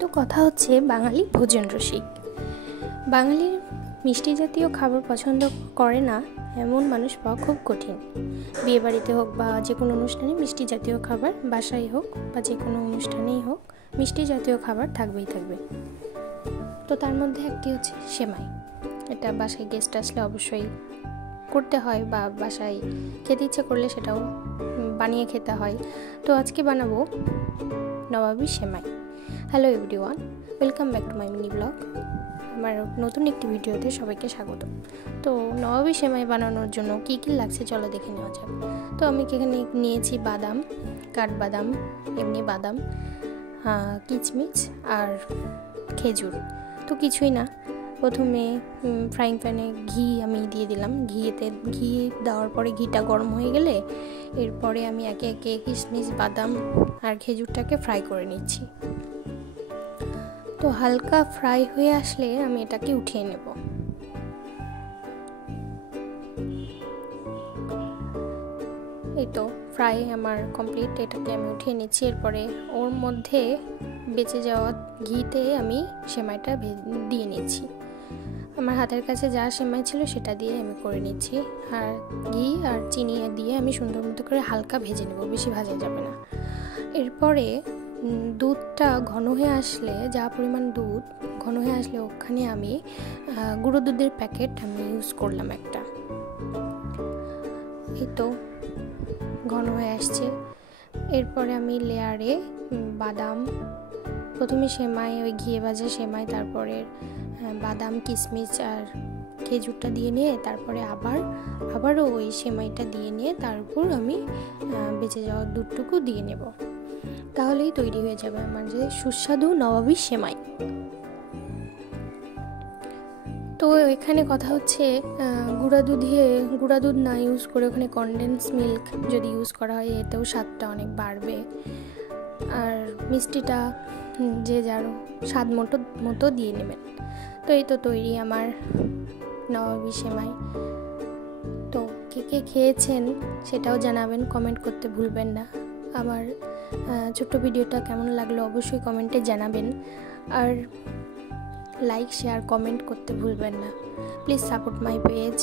তো কথা হচ্ছে বাঙালি ভোজন রসিক। বাঙালির মিষ্টি জাতীয় খাবার পছন্দ করে না এমন মানুষ পাওয়া খুব কঠিন। বিয়েবাড়িতে হোক বা যে কোনো অনুষ্ঠানে মিষ্টি জাতীয় খাবার, বাসায় হোক বা যে কোনো অনুষ্ঠানেই হোক মিষ্টি জাতীয় খাবার থাকবেই থাকবে। তো তার মধ্যে একটি হচ্ছে সেমাই। এটা বাসায় গেস্ট আসলে অবশ্যই করতে হয় বা বাসায় খেতে ইচ্ছে করলে সেটাও বানিয়ে খেতে হয়। তো আজকে বানাবো নবাবী সেমাই। Hello everyone, welcome back to my mini blog. আমার নতুন একটি ভিডিওতে সবাইকে স্বাগত। তো নবাবী সেমাই বানানোর জন্য কী কী লাগছে চলো দেখে নেওয়া যাক। তো আমি এখানে নিয়েছি বাদাম, কাঠবাদাম, এমনি বাদাম, কিচমিচ আর খেজুর। তো কিছুই না, প্রথমে ফ্রাইং প্যানে ঘি আমি দিয়ে দিলাম। ঘি দেওয়ার পরে ঘিটা গরম হয়ে গেলে এরপরে আমি একে একে কিশমিশ, বাদাম আর খেজুরটাকে ফ্রাই করে নিচ্ছি। তো হালকা ফ্রাই হয়ে আসলে আমি এটাকে উঠিয়ে নেব। এই তো ফ্রাই আমার কমপ্লিট, এটাকে আমি উঠিয়ে নিচ্ছি। এরপরে ওর মধ্যে বেঁচে যাওয়া ঘিতে আমি সেমাইটা দিয়ে নিচ্ছি। আমার হাতের কাছে যা সেমাই ছিল সেটা দিয়ে আমি করে নিচ্ছি। আর ঘি আর চিনি দিয়ে আমি সুন্দর মতো করে হালকা ভেজে নেব, বেশি ভাজা যাবে না। এরপরে দুধটা ঘন হয়ে আসলে, যা পরিমাণ দুধ ঘন হয়ে আসলে ওখানে আমি গুঁড়ো দুধের প্যাকেট আমি ইউজ করলাম একটা। এই তো ঘন হয়ে আসছে। এরপরে আমি লেয়ারে বাদাম, প্রথমে সেমাই, ওই ঘিয়ে ভাজা সেমাই, তারপরে বাদাম, কিশমিশ আর খেজুরটা দিয়ে নিয়ে তারপরে আবারও ওই সেমাইটা দিয়ে নিয়ে তার উপর আমি বেঁচে যাওয়া দুধটুকু দিয়ে নেব। তাহলেই তৈরি হয়ে যাবে আমার যে সুস্বাদু নবাবী সেমাই। তো এখানে কথা হচ্ছে গুঁড়া দুধ না ইউজ করে ওখানে কনডেন্স মিল্ক যদি ইউজ করা হয় এতেও স্বাদটা অনেক বাড়বে। আর মিষ্টিটা যে যার স্বাদ মতো দিয়ে নেবেন। তো এই তো তৈরি আমার নবাবী সেমাই। তো কে কে খেয়েছেন সেটাও জানাবেন, কমেন্ট করতে ভুলবেন না। আমার ছোট্ট ভিডিওটা কেমন লাগলো অবশ্যই কমেন্টে জানাবেন। আর লাইক, শেয়ার, কমেন্ট করতে ভুলবেন না। Please support my page.